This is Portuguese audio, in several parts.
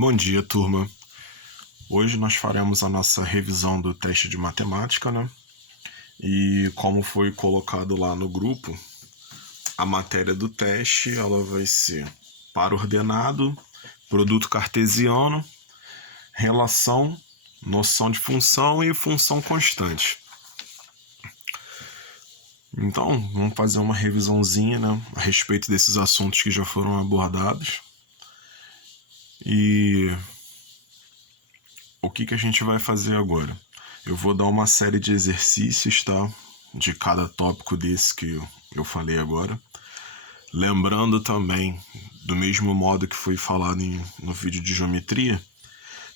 Bom dia, turma. Hoje nós faremos a nossa revisão do teste de matemática, né? E como foi colocado lá no grupo, a matéria do teste ela vai ser par ordenado, produto cartesiano, relação, noção de função e função constante. Então, vamos fazer uma revisãozinha, né, a respeito desses assuntos que já foram abordados. E o que a gente vai fazer agora? Eu vou dar uma série de exercícios, tá? De cada tópico desse que eu falei agora. Lembrando também, do mesmo modo que foi falado no vídeo de geometria,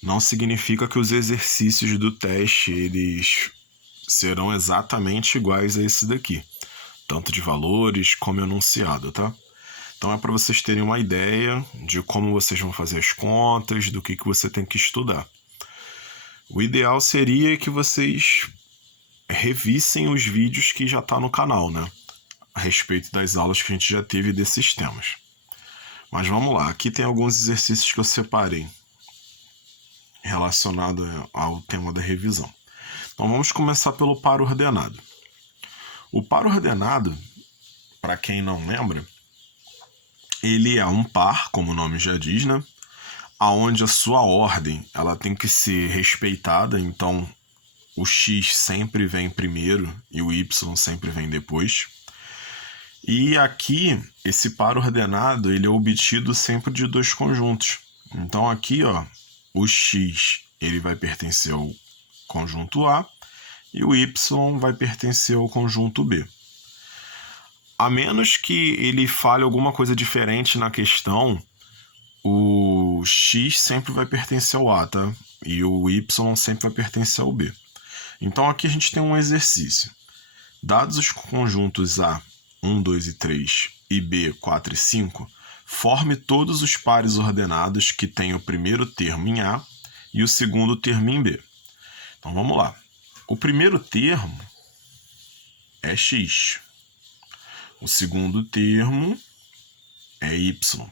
não significa que os exercícios do teste eles serão exatamente iguais a esse daqui, tanto de valores como enunciado, tá? Então é para vocês terem uma ideia de como vocês vão fazer as contas, do que você tem que estudar. O ideal seria que vocês revissem os vídeos que já tá no canal, né? A respeito das aulas que a gente já teve desses temas. Mas vamos lá, aqui tem alguns exercícios que eu separei relacionados ao tema da revisão. Então vamos começar pelo par ordenado. O par ordenado, para quem não lembra, ele é um par, como o nome já diz, né? Aonde a sua ordem ela tem que ser respeitada, então o x sempre vem primeiro e o y sempre vem depois. E aqui, esse par ordenado, ele é obtido sempre de dois conjuntos. Então aqui, ó, o x ele vai pertencer ao conjunto A e o y vai pertencer ao conjunto B. A menos que ele fale alguma coisa diferente na questão, o x sempre vai pertencer ao A, tá? E o y sempre vai pertencer ao B. Então aqui a gente tem um exercício. Dados os conjuntos A, 1, 2 e 3 e B, 4 e 5, forme todos os pares ordenados que têm o primeiro termo em A e o segundo termo em B. Então vamos lá. O primeiro termo é x. O segundo termo é y.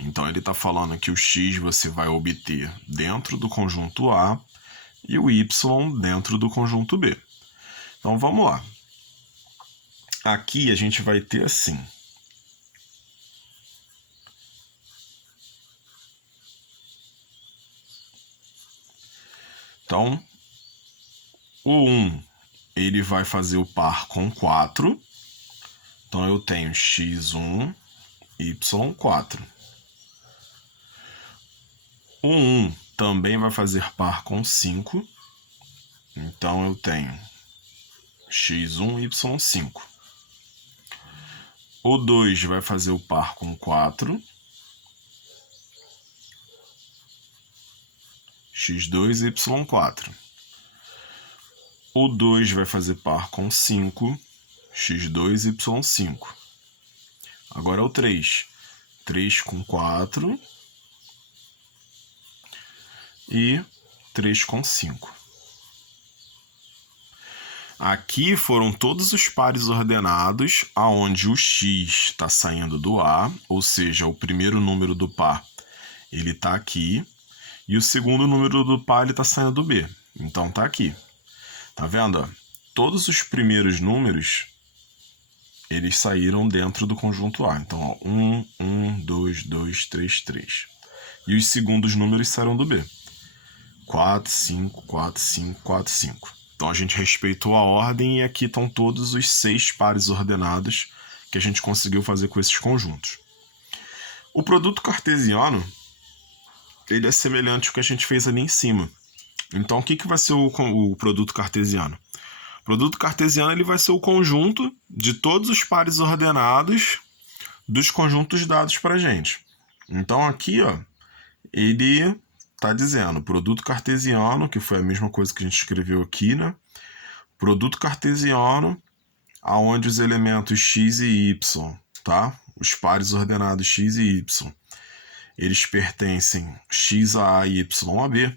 Então ele está falando que o x você vai obter dentro do conjunto A e o y dentro do conjunto B. Então vamos lá. Aqui a gente vai ter assim. Então, o 1 ele vai fazer o par com 4. Então eu tenho x1, y4. O 1 também vai fazer par com 5. Então eu tenho x1, y5. O 2 vai fazer o par com 4. x2, y4. O 2 vai fazer par com 5. x2, y5. Agora é o 3. 3 com 4. E 3 com 5. Aqui foram todos os pares ordenados, aonde o x está saindo do A, ou seja, o primeiro número do par ele está aqui, e o segundo número do par ele está saindo do B. Então está aqui. Tá vendo? Ó? Todos os primeiros números eles saíram dentro do conjunto A. Então, ó, 1, 1, 2, 2, 3, 3. E os segundos números saíram do B. 4, 5, 4, 5, 4, 5. Então a gente respeitou a ordem e aqui estão todos os 6 pares ordenados que a gente conseguiu fazer com esses conjuntos. O produto cartesiano ele é semelhante ao que a gente fez ali em cima. Então o que vai ser o produto cartesiano? O produto cartesiano ele vai ser o conjunto de todos os pares ordenados dos conjuntos dados para a gente. Então aqui, ó, ele está dizendo produto cartesiano, que foi a mesma coisa que a gente escreveu aqui, né? Produto cartesiano, aonde os elementos x e y, tá? Os pares ordenados x e y, eles pertencem x a A e y a B.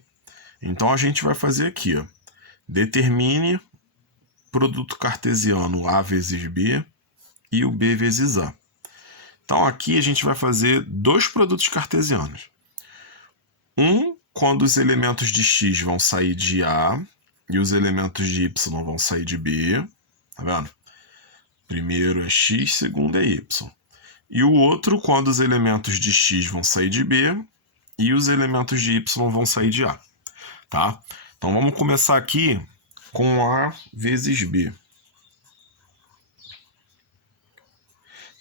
Então a gente vai fazer aqui, ó, determine produto cartesiano A vezes B e o B vezes A. Então aqui a gente vai fazer dois produtos cartesianos. quando os elementos de x vão sair de A e os elementos de y vão sair de B. Tá vendo? Primeiro é x, segundo é y. E o outro quando os elementos de x vão sair de B e os elementos de y vão sair de A. Tá? Então vamos começar aqui com A vezes B.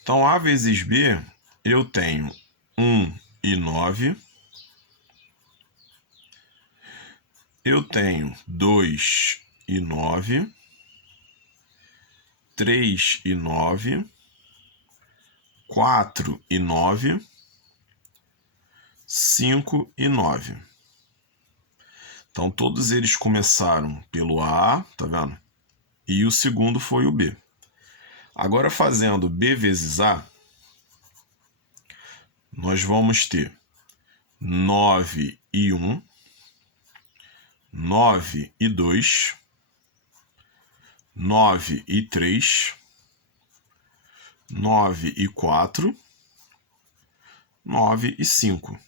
Então A vezes B eu tenho 1 e 9. Eu tenho 2 e 9. 3 e 9. 4 e 9. 5 e 9. Então, todos eles começaram pelo A, tá vendo? E o segundo foi o B. Agora, fazendo B vezes A, nós vamos ter 9 e 1, 9 e 2, 9 e 3, 9 e 4, 9 e 5.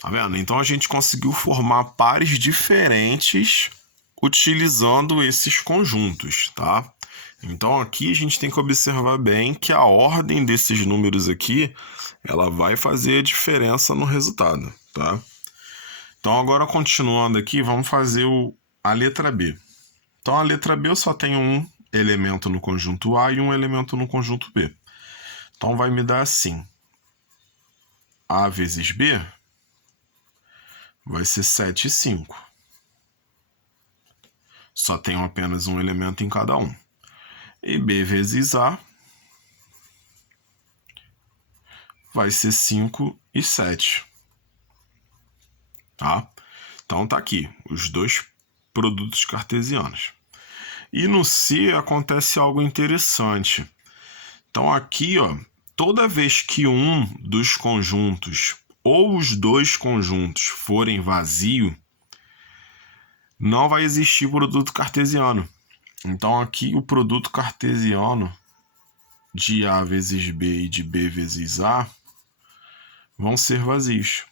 Tá vendo? Então a gente conseguiu formar pares diferentes utilizando esses conjuntos, tá? Então aqui a gente tem que observar bem que a ordem desses números aqui, ela vai fazer a diferença no resultado, tá? Então agora continuando aqui, vamos fazer a letra B. Então a letra B eu só tenho um elemento no conjunto A e um elemento no conjunto B. Então vai me dar assim, A vezes B vai ser 7 e 5. Só tenho apenas um elemento em cada um. E B vezes A vai ser 5 e 7. Tá? Então tá aqui, os dois produtos cartesianos. E no C acontece algo interessante. Então aqui, ó, toda vez que um dos conjuntos ou os dois conjuntos forem vazio, não vai existir produto cartesiano. Então aqui o produto cartesiano de A vezes B e de B vezes A vão ser vazios.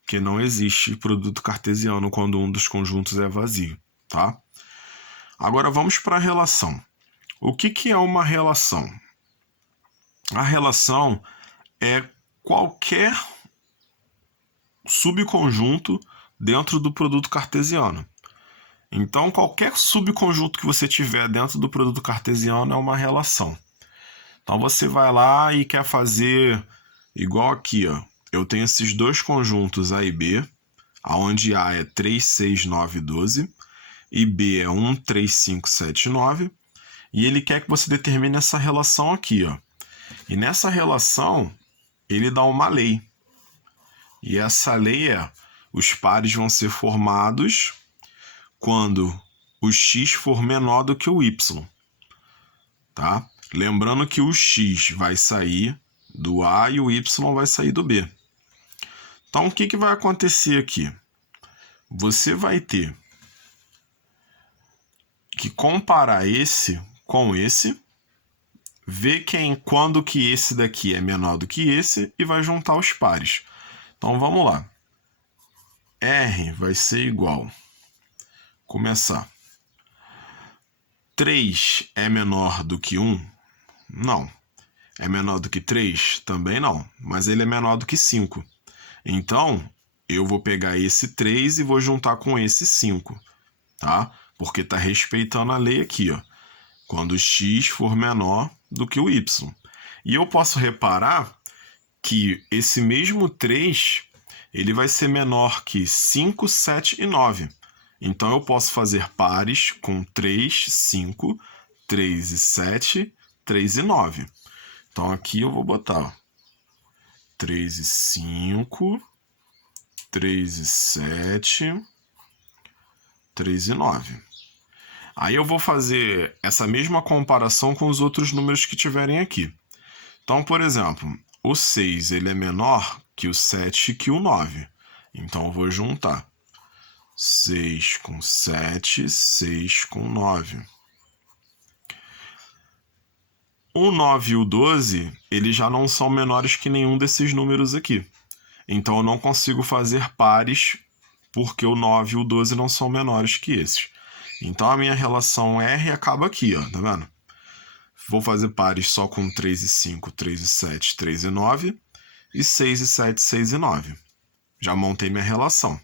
Porque não existe produto cartesiano quando um dos conjuntos é vazio, tá? Agora vamos para a relação. O que é uma relação? A relação é qualquer subconjunto dentro do produto cartesiano. Então, qualquer subconjunto que você tiver dentro do produto cartesiano é uma relação. Então, você vai lá e quer fazer igual aqui, ó. Eu tenho esses dois conjuntos A e B, onde A é 3, 6, 9, 12 e B é 1, 3, 5, 7, 9. E ele quer que você determine essa relação aqui, ó. E nessa relação, ele dá uma lei. E essa lei é: os pares vão ser formados quando o x for menor do que o y. Tá? Lembrando que o x vai sair do A e o y vai sair do B. Então, o que vai acontecer aqui? Você vai ter que comparar esse com esse, ver quando que esse daqui é menor do que esse e vai juntar os pares. Então vamos lá. R vai ser igual. Começar. 3 é menor do que 1? Não. É menor do que 3? Também não. Mas ele é menor do que 5. Então, eu vou pegar esse 3 e vou juntar com esse 5. Tá? Porque está respeitando a lei aqui, ó. Quando o x for menor do que o y. E eu posso reparar que esse mesmo 3, ele vai ser menor que 5, 7 e 9. Então, eu posso fazer pares com 3, 5, 3 e 7, 3 e 9. Então, aqui eu vou botar, ó, 3 e 5, 3 e 7, 3 e 9. Aí eu vou fazer essa mesma comparação com os outros números que tiverem aqui. Então, por exemplo, o 6 ele é menor que o 7 e que o 9. Então, eu vou juntar 6 com 7, 6 com 9. O 9 e o 12, eles já não são menores que nenhum desses números aqui. Então eu não consigo fazer pares porque o 9 e o 12 não são menores que esses. Então a minha relação R acaba aqui, ó, tá vendo? Vou fazer pares só com 3 e 5, 3 e 7, 3 e 9, e 6 e 7, 6 e 9. Já montei minha relação.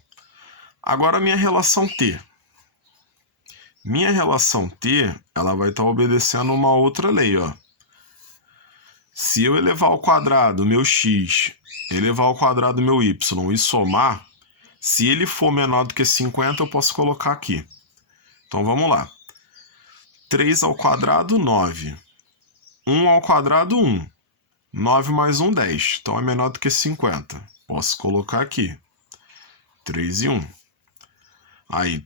Agora a minha relação T. Minha relação T, ela vai estar obedecendo uma outra lei, ó. Se eu elevar ao quadrado meu x, elevar ao quadrado meu y e somar, se ele for menor do que 50, eu posso colocar aqui. Então vamos lá. 3 ao quadrado, 9. 1 ao quadrado, 1. 9 mais 1, 10. Então é menor do que 50. Posso colocar aqui. 3 e 1. Aí,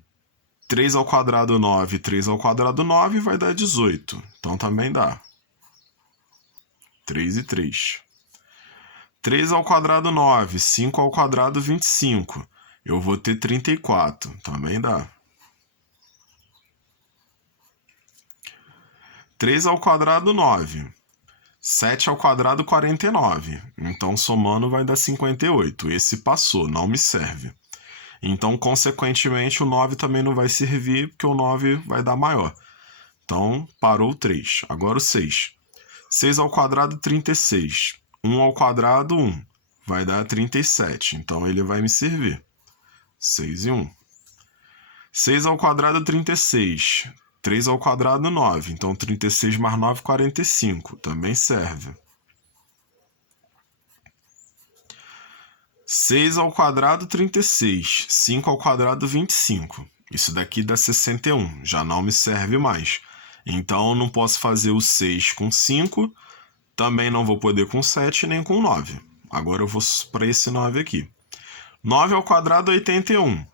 3 ao quadrado, 9. 3 ao quadrado, 9 vai dar 18. Então também dá. 3 e 3. 3 ao quadrado, 9. 5 ao quadrado, 25. Eu vou ter 34. Também dá. 3 ao quadrado, 9. 7 ao quadrado, 49. Então, somando, vai dar 58. Esse passou, não me serve. Então, consequentemente, o 9 também não vai servir, porque o 9 vai dar maior. Então, parou o 3. Agora o 6. 6 ao quadrado, 36. 1 ao quadrado, 1. Vai dar 37. Então, ele vai me servir. 6 e 1. 6 ao quadrado, 36. 3 ao quadrado, 9. Então, 36 mais 9, 45. Também serve. 6 ao quadrado, 36. 5 ao quadrado, 25. Isso daqui dá 61. Já não me serve mais. Então, eu não posso fazer o 6 com 5. Também não vou poder com 7 nem com 9. Agora eu vou para esse 9 aqui. 9 ao quadrado, 81.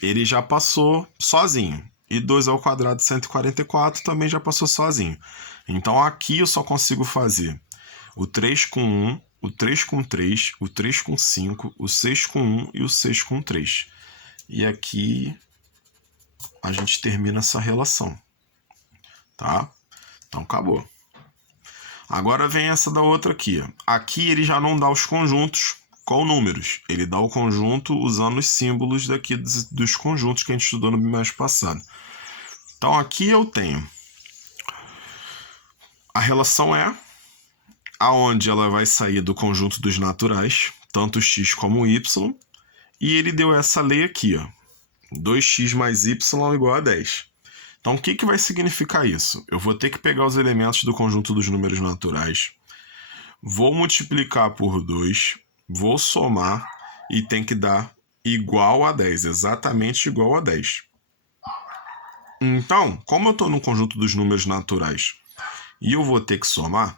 Ele já passou sozinho. E 2 ao quadrado, 144, também já passou sozinho. Então aqui eu só consigo fazer o 3 com 1, o 3 com 3, o 3 com 5, o 6 com 1 e o 6 com 3. E aqui a gente termina essa relação. Tá? Então acabou. Agora vem essa da outra aqui. Aqui ele já não dá os conjuntos com números. Ele dá o conjunto usando os símbolos daqui dos conjuntos que a gente estudou no bimestre passado. Então aqui eu tenho a relação E, aonde ela vai sair do conjunto dos naturais, tanto x como y, e ele deu essa lei aqui, ó, 2x mais y igual a 10. Então o que vai significar isso? Eu vou ter que pegar os elementos do conjunto dos números naturais, vou multiplicar por 2, vou somar e tem que dar igual a 10, exatamente igual a 10. Então, como eu estou no conjunto dos números naturais e eu vou ter que somar,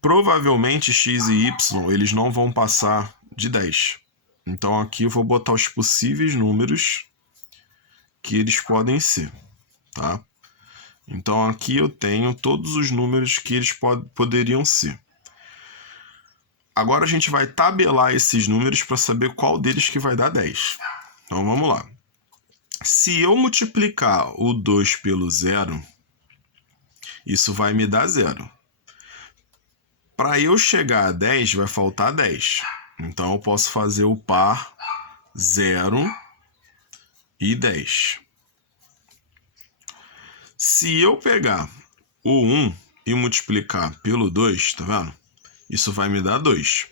provavelmente x e y eles não vão passar de 10. Então aqui eu vou botar os possíveis números que eles podem ser, tá? Então aqui eu tenho todos os números que eles poderiam ser. Agora a gente vai tabelar esses números para saber qual deles que vai dar 10. Então vamos lá. Se eu multiplicar o 2 pelo 0, isso vai me dar 0. Para eu chegar a 10, vai faltar 10. Então eu posso fazer o par 0 e 10. Se eu pegar o 1 e multiplicar pelo 2, tá vendo? Isso vai me dar 2.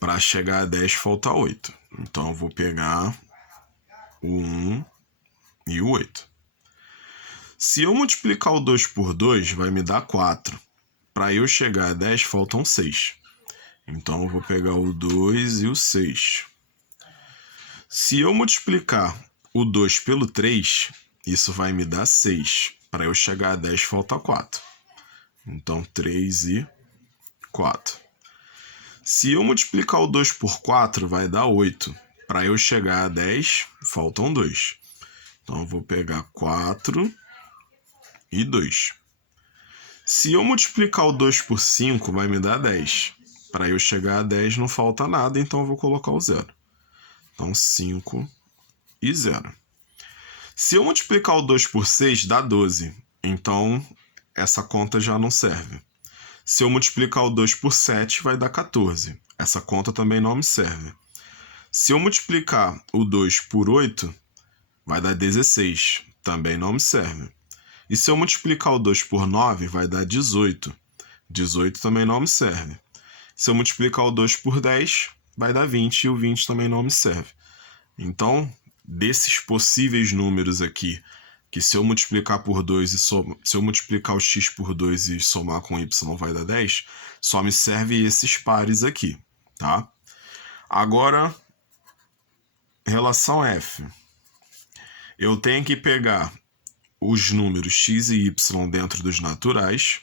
Para chegar a 10, falta 8. Então eu vou pegar o 1 e o 8. Se eu multiplicar o 2 por 2, vai me dar 4. Para eu chegar a 10, faltam 6. Então eu vou pegar o 2 e o 6. Se eu multiplicar o 2 pelo 3, isso vai me dar 6. Para eu chegar a 10, falta 4. Então 3 e 4. Se eu multiplicar o 2 por 4, vai dar 8. Para eu chegar a 10, faltam 2. Então eu vou pegar 4 e 2. Se eu multiplicar o 2 por 5, vai me dar 10. Para eu chegar a 10 não falta nada, então eu vou colocar o 0. Então 5 e 0. Se eu multiplicar o 2 por 6, dá 12. Então essa conta já não serve. Se eu multiplicar o 2 por 7, vai dar 14. Essa conta também não me serve. Se eu multiplicar o 2 por 8, vai dar 16. Também não me serve. E se eu multiplicar o 2 por 9, vai dar 18. 18 também não me serve. Se eu multiplicar o 2 por 10, vai dar 20. E o 20 também não me serve. Então, desses possíveis números aqui, que se eu multiplicar por 2 se eu multiplicar o x por 2 e somar com y vai dar 10, só me serve esses pares aqui, tá? Agora, relação f. Eu tenho que pegar os números x e y dentro dos naturais,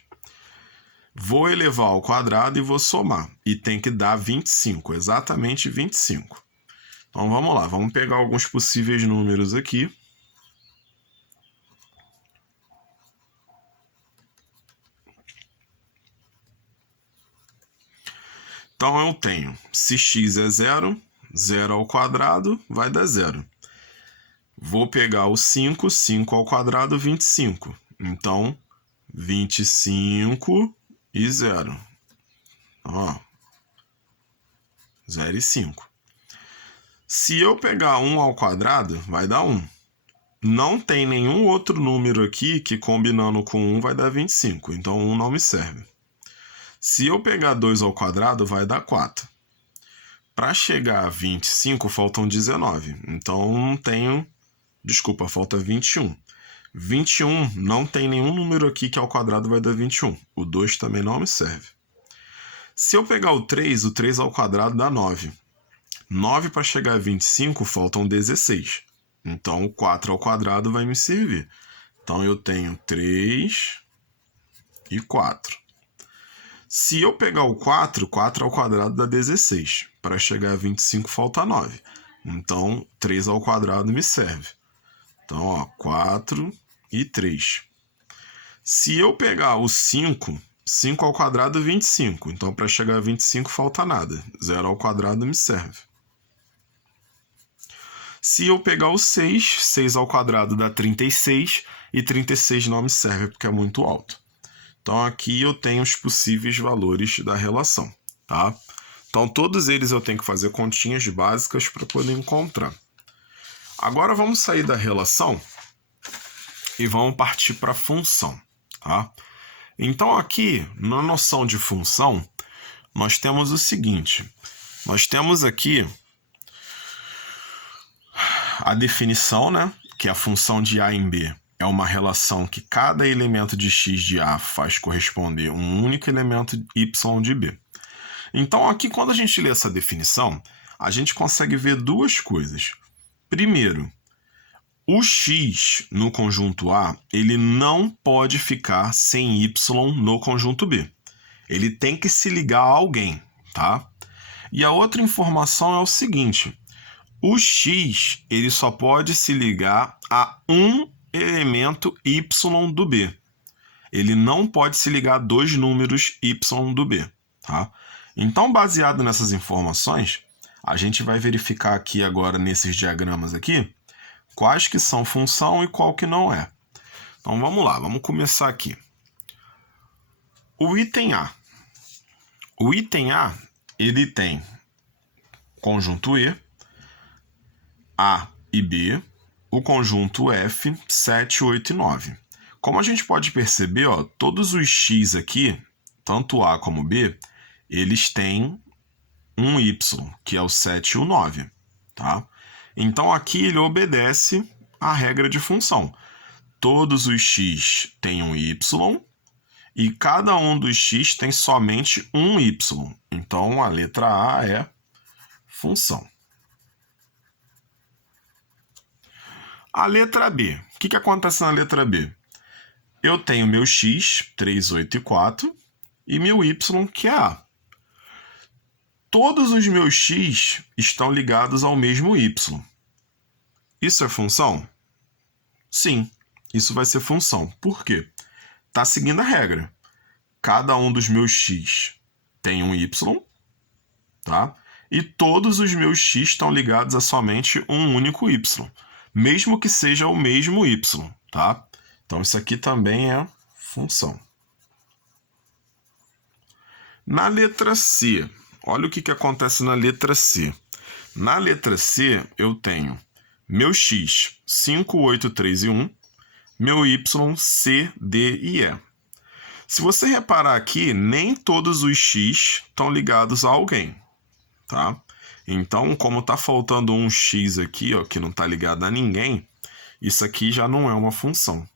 vou elevar ao quadrado e vou somar. E tem que dar 25, exatamente 25. Então vamos lá, vamos pegar alguns possíveis números aqui. Então eu tenho, se x é 0, 0 ao quadrado vai dar 0. Vou pegar o 5, 5 ao quadrado, 25. Então, 25 e 0. Ó, 0 e 5. Se eu pegar 1 ao quadrado, vai dar 1. Não tem nenhum outro número aqui que combinando com 1 vai dar 25. Então, 1 não me serve. Se eu pegar 2 ao quadrado, vai dar 4. Para chegar a 25, faltam 19. Então, não tenho... Desculpa, falta 21. 21 não tem nenhum número aqui que ao quadrado vai dar 21. O 2 também não me serve. Se eu pegar o 3 ao quadrado dá 9. 9 para chegar a 25, faltam 16. Então, o 4 ao quadrado vai me servir. Então, eu tenho 3 e 4. Se eu pegar o 4 ao quadrado dá 16. Para chegar a 25, falta 9. Então, 3 ao quadrado me serve. Então, ó, 4 e 3. Se eu pegar o 5 ao quadrado, 25. Então, para chegar a 25, falta nada. 0 ao quadrado me serve. Se eu pegar o 6 ao quadrado dá 36. E 36 não me serve porque é muito alto. Então, aqui eu tenho os possíveis valores da relação, tá? Então, todos eles eu tenho que fazer continhas básicas para poder encontrar. Agora vamos sair da relação e vamos partir para a função, tá? Então aqui, na noção de função, nós temos o seguinte. Nós temos aqui a definição, né? Que a função de A em B é uma relação que cada elemento de x de A faz corresponder a um único elemento y de B. Então aqui, quando a gente lê essa definição, a gente consegue ver duas coisas. Primeiro, o x no conjunto A, ele não pode ficar sem y no conjunto B. Ele tem que se ligar a alguém, tá? E a outra informação é o seguinte, o x, ele só pode se ligar a um elemento y do B. Ele não pode se ligar a dois números y do B, tá? Então, baseado nessas informações, a gente vai verificar aqui agora nesses diagramas aqui, quais que são função e qual que não é. Então vamos lá, vamos começar aqui. O item A. O item A, ele tem conjunto E, A e B, o conjunto F, 7, 8 e 9. Como a gente pode perceber, ó, todos os x aqui, tanto A como B, eles têm um y, que é o 7 e o 9, tá? Então, aqui ele obedece à regra de função. Todos os x têm um y e cada um dos x tem somente um y. Então, a letra A é função. A letra B. O que acontece na letra B? Eu tenho meu x, 3, 8 e 4, e meu y, que é A. Todos os meus x estão ligados ao mesmo y. Isso é função? Sim, isso vai ser função. Por quê? Está seguindo a regra. Cada um dos meus x tem um y, tá? E todos os meus x estão ligados a somente um único y, mesmo que seja o mesmo y, tá? Então, isso aqui também é função. Na letra C, olha o que acontece na letra C. Na letra C, eu tenho meu x, 5, 8, 3 e 1, meu y, c, d e e. Se você reparar aqui, nem todos os x estão ligados a alguém, tá? Então, como está faltando um x aqui, ó, que não está ligado a ninguém, isso aqui já não é uma função,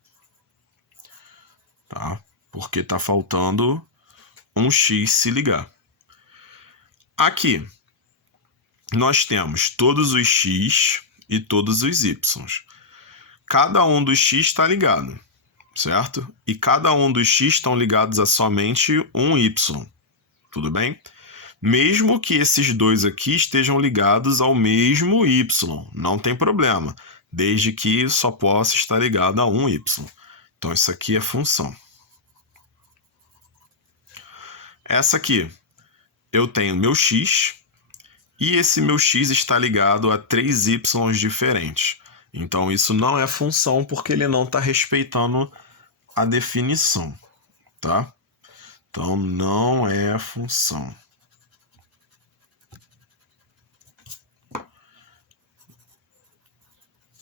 tá? Porque está faltando um x se ligar. Aqui, nós temos todos os x e todos os y. Cada um dos x está ligado, certo? E cada um dos x estão ligados a somente um y, tudo bem? Mesmo que esses dois aqui estejam ligados ao mesmo y, não tem problema, desde que só possa estar ligado a um y. Então, isso aqui é função. Essa aqui, eu tenho meu x, e esse meu x está ligado a 3 y diferentes. Então, isso não é função, porque ele não está respeitando a definição, tá? Então, não é função.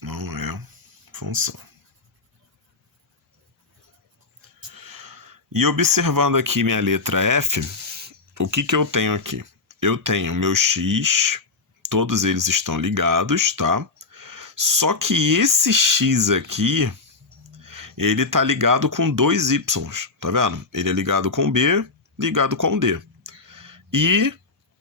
Não é função. E observando aqui minha letra F, o que eu tenho aqui? Eu tenho meu x, todos eles estão ligados, tá? Só que esse x aqui, ele tá ligado com dois y, tá vendo? Ele é ligado com B, ligado com D. E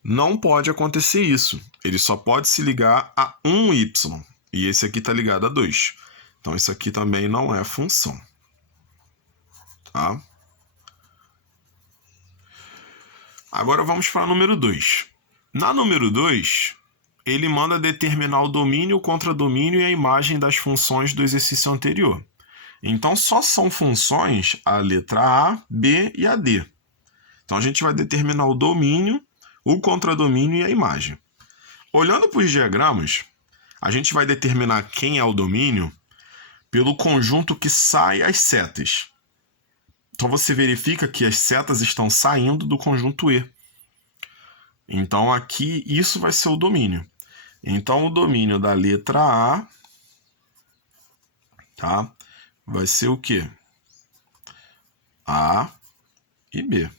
não pode acontecer isso. Ele só pode se ligar a um y. E esse aqui tá ligado a 2. Então, isso aqui também não é função, tá? Agora vamos para o número 2. Na número 2, ele manda determinar o domínio, o contradomínio e a imagem das funções do exercício anterior. Então, só são funções a letra A, B e a D. Então, a gente vai determinar o domínio, o contradomínio e a imagem. Olhando para os diagramas, a gente vai determinar quem é o domínio pelo conjunto que sai as setas. Então, você verifica que as setas estão saindo do conjunto E. Então, aqui, isso vai ser o domínio. Então, o domínio da letra A, tá? Vai ser o quê? A e B.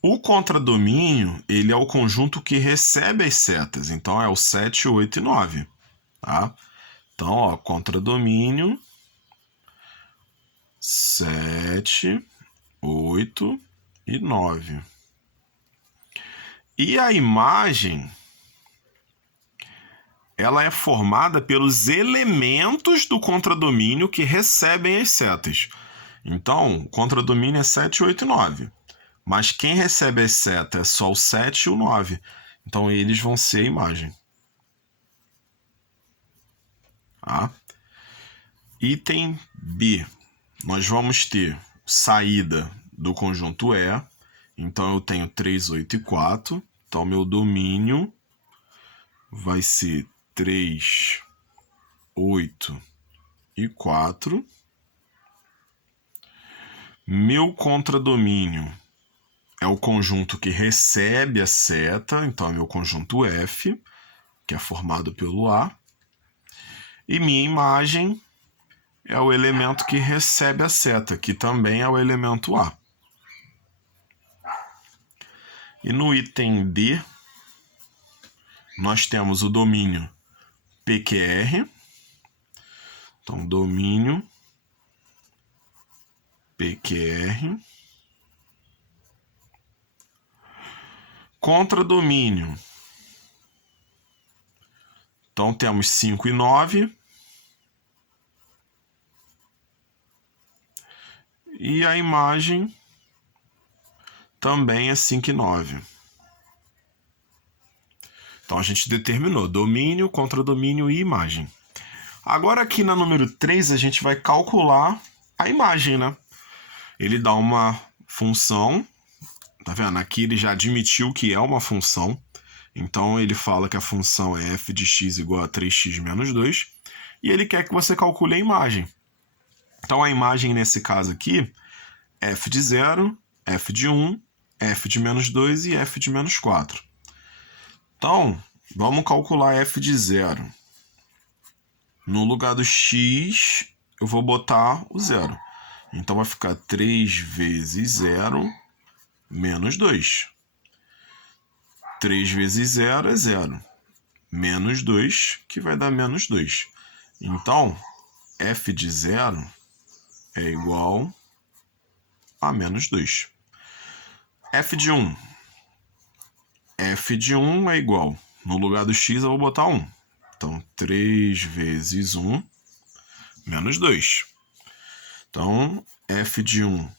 O contradomínio, ele é o conjunto que recebe as setas. Então, é o 7, 8 e 9, tá? Então, ó, contradomínio 7, 8 e 9. E a imagem, ela é formada pelos elementos do contradomínio que recebem as setas. Então, o contradomínio é 7, 8 e 9. Mas quem recebe as setas é só o 7 e o 9. Então, eles vão ser a imagem. Tá? Item B. Nós vamos ter saída do conjunto E. Então, eu tenho 3, 8 e 4. Então, meu domínio vai ser 3, 8 e 4. Meu contradomínio é o conjunto que recebe a seta. Então, é meu conjunto F, que é formado pelo A. E minha imagem é o elemento que recebe a seta, que também é o elemento A. E no item D, nós temos o domínio PQR. Então, domínio PQR. Contradomínio. Então, temos 5 e 9. E a imagem também é 5 e 9. Então, a gente determinou domínio, contradomínio e imagem. Agora, aqui na número 3, a gente vai calcular a imagem, né? Ele dá uma função, tá vendo? Aqui ele já admitiu que é uma função. Então, ele fala que a função é f de x igual a 3x menos 2. E ele quer que você calcule a imagem. Então, a imagem, nesse caso aqui, f de 0, f de 1, f de menos 2 e f de menos 4. Então, vamos calcular f de 0. No lugar do x, eu vou botar o 0. Então, vai ficar 3 vezes 0 menos 2. 3 vezes 0 é 0. Menos 2, que vai dar menos 2. Então, f de 0 é igual a menos 2. F de 1. F de 1 é igual. No lugar do x, eu vou botar 1. Então, 3 vezes 1 menos 2. Então, f de 1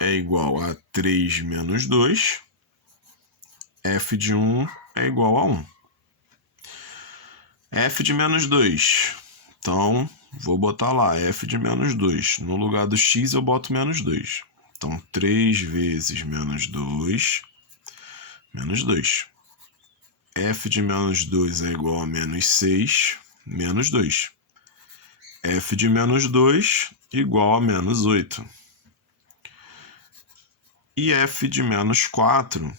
é igual a 3 menos 2. F de 1 é igual a 1. F de menos 2. Então, vou botar lá f de menos 2. No lugar do x, eu boto menos 2. Então, 3 vezes menos 2, menos 2. F de menos 2 é igual a menos 6, menos 2. F de menos 2 igual a menos 8. E f de menos 4,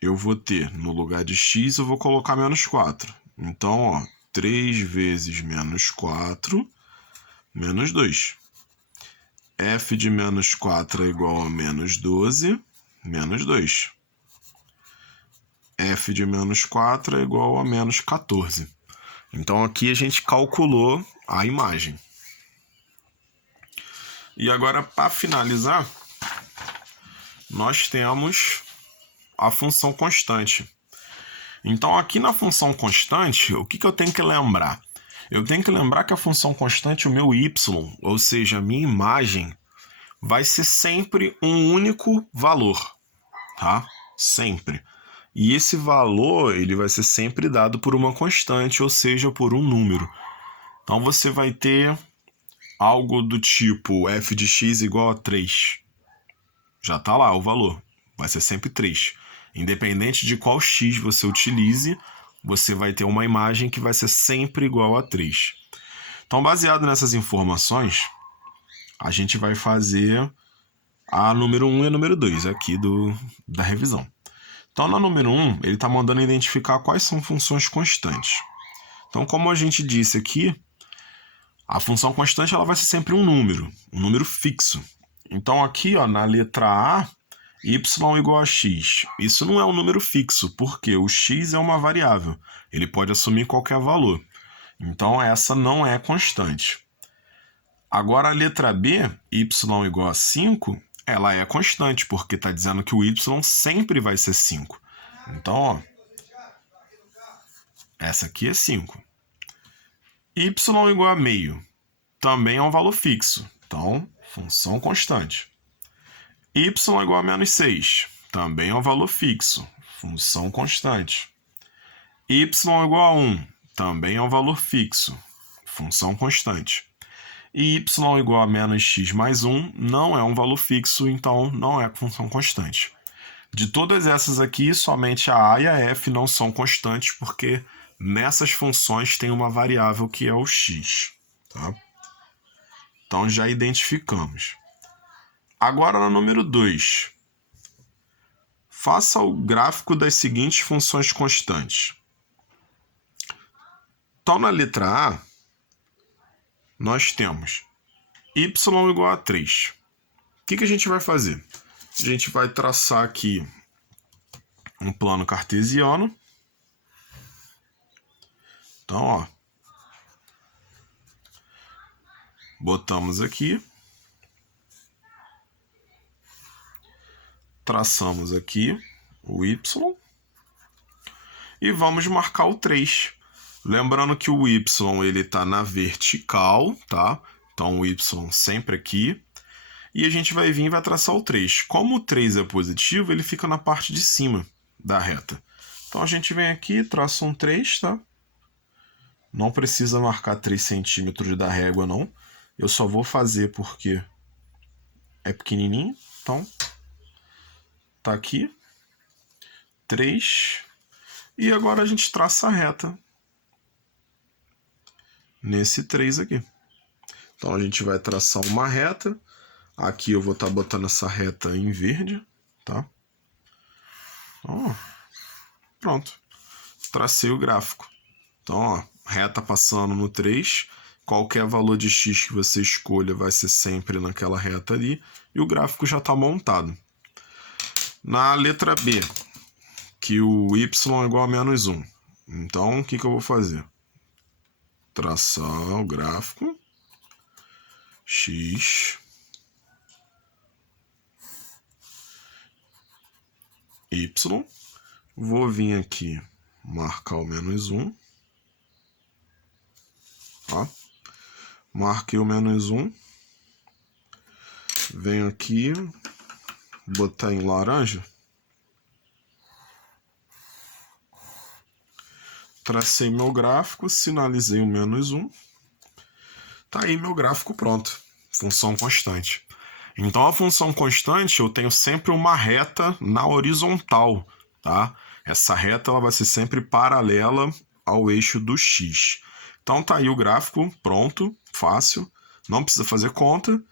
eu vou ter, no lugar de x, eu vou colocar menos 4. Então, ó, 3 vezes menos 4, menos 2. F de menos 4 é igual a menos 12, menos 2. F de menos 4 é igual a menos 14. Então, aqui a gente calculou a imagem. E agora, para finalizar, nós temos a função constante. Então, aqui na função constante, o que eu tenho que lembrar? Eu tenho que lembrar que a função constante, o meu y, ou seja, a minha imagem, vai ser sempre um único valor, tá? Sempre. E esse valor, ele vai ser sempre dado por uma constante, ou seja, por um número. Então, você vai ter algo do tipo f de x igual a 3. Já está lá o valor. Vai ser sempre 3. Independente de qual x você utilize, você vai ter uma imagem que vai ser sempre igual a 3. Então, baseado nessas informações, a gente vai fazer a número 1 e a número 2 aqui da revisão. Então, na número 1, ele está mandando identificar quais são funções constantes. Então, como a gente disse aqui, a função constante ela vai ser sempre um número fixo. Então, aqui ó, na letra A, y igual a x. Isso não é um número fixo, porque o x é uma variável. Ele pode assumir qualquer valor. Então, essa não é constante. Agora, a letra B, y igual a 5, ela é constante, porque está dizendo que o y sempre vai ser 5. Então, ó, essa aqui é 5. Y igual a meio, também é um valor fixo. Então, função constante. Y igual a menos 6, também é um valor fixo. Função constante. Y igual a 1, também é um valor fixo. Função constante. E y igual a menos x mais 1 não é um valor fixo, então não é função constante. De todas essas aqui, somente a A e a F não são constantes, porque nessas funções tem uma variável que é o x. Tá? Então já identificamos. Agora no número 2. Faça o gráfico das seguintes funções constantes. Então na letra A, nós temos y igual a 3. O que a gente vai fazer? A gente vai traçar aqui um plano cartesiano. Então, ó, botamos aqui, traçamos aqui o y e vamos marcar o 3. Lembrando que o y ele está na vertical, tá? Então o y sempre aqui. E a gente vai vir e vai traçar o 3. Como o 3 é positivo, ele fica na parte de cima da reta. Então a gente vem aqui, traça um 3, tá? Não precisa marcar 3 centímetros da régua, não. Eu só vou fazer porque é pequenininho. Então, tá aqui. 3. E agora a gente traça a reta nesse 3 aqui. Então a gente vai traçar uma reta. Aqui eu vou estar botando essa reta em verde, tá? Então, pronto. Tracei o gráfico. Então, ó, reta passando no 3, qualquer valor de x que você escolha vai ser sempre naquela reta ali, e o gráfico já está montado. Na letra B, que o y é igual a menos 1. Então, o que eu vou fazer? Traçar o gráfico, x, y, vou vir aqui marcar o menos 1, tá? Marquei o menos 1, venho aqui, botar em laranja, tracei meu gráfico, sinalizei o menos 1, tá aí meu gráfico pronto, função constante. Então a função constante eu tenho sempre uma reta na horizontal, tá? Essa reta ela vai ser sempre paralela ao eixo do x. Então tá aí o gráfico pronto, fácil, não precisa fazer conta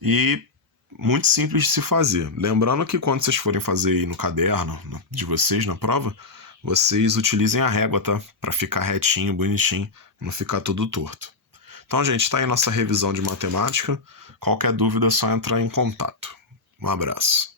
e muito simples de se fazer. Lembrando que quando vocês forem fazer aí no caderno de vocês, na prova, vocês utilizem a régua, tá? Para ficar retinho, bonitinho, não ficar tudo torto. Então, gente, está aí nossa revisão de matemática. Qualquer dúvida é só entrar em contato. Um abraço.